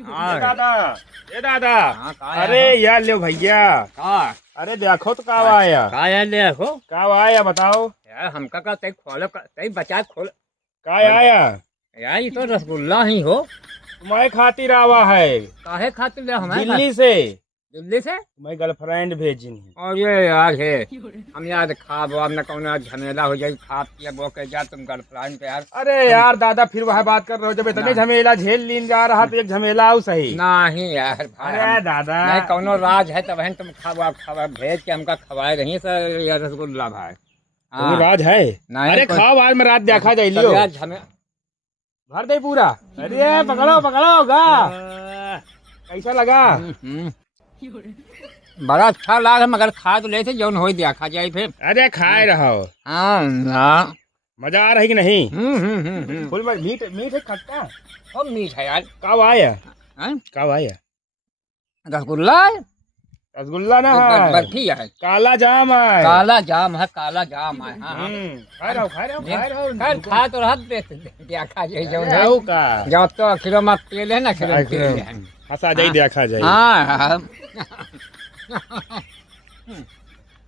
हाँ। दादा ए दादा हाँ, का अरे आया यार ले भैया का अरे देखो तो काव आया का यार ले हो काव आया बताओ यार हमका का तई खोलो तई बचा खोल का आया यार ये तो रसगुल्ला ही हो तुम्हारे खातिर आवा है काहे खातिर ले हमारे दिल्ली से दिल्ली से तुम्हारी गर्लफ्रेंड भेजी है और ये यार है हम यार खा वो अपना कौन झमेला हो जाए खा पिया वो कह जा तुम गर्लफ्रेंड पे यार अरे यार दादा फिर वह बात कर रहे हो जब इतने झमेला झेल लीन जा रहा तो एक झमेला आओ सही नहीं यार भाई अरे दादा नहीं कौनो राज है तब तुम खावा भेज के हमका खवाए रही सर यार रसगुल्ला भाई कोई राज है नहीं अरे कोई- खाओ आज मैं रात देखा जाए तब लियो यार झमे भर दे पूरा अरे पकड़ो पकड़ो गा कैसा लगा बड़ा अच्छा लाग मगर खा तो ले थे जौन हो दिया खा जाए फिर अरे खाए रहो हाँ हाँ मजा आ रही कि नहीं हम्म। फुल मीठ मीठ है खट्टा खूब मीठ है यार कब आया हैं? कब आया रसगुल्ला रसगुल्ला ना है बर्फी है काला जाम है काला जाम है काला जाम है हाँ खा रहो खा रहो खा रहो खैर खा तो रहा दिया खा जाए जौन है आओ का जब तो किलो में तेल है ना किलो में तेल है हंसा जाए देखा जाए हाँ हाँ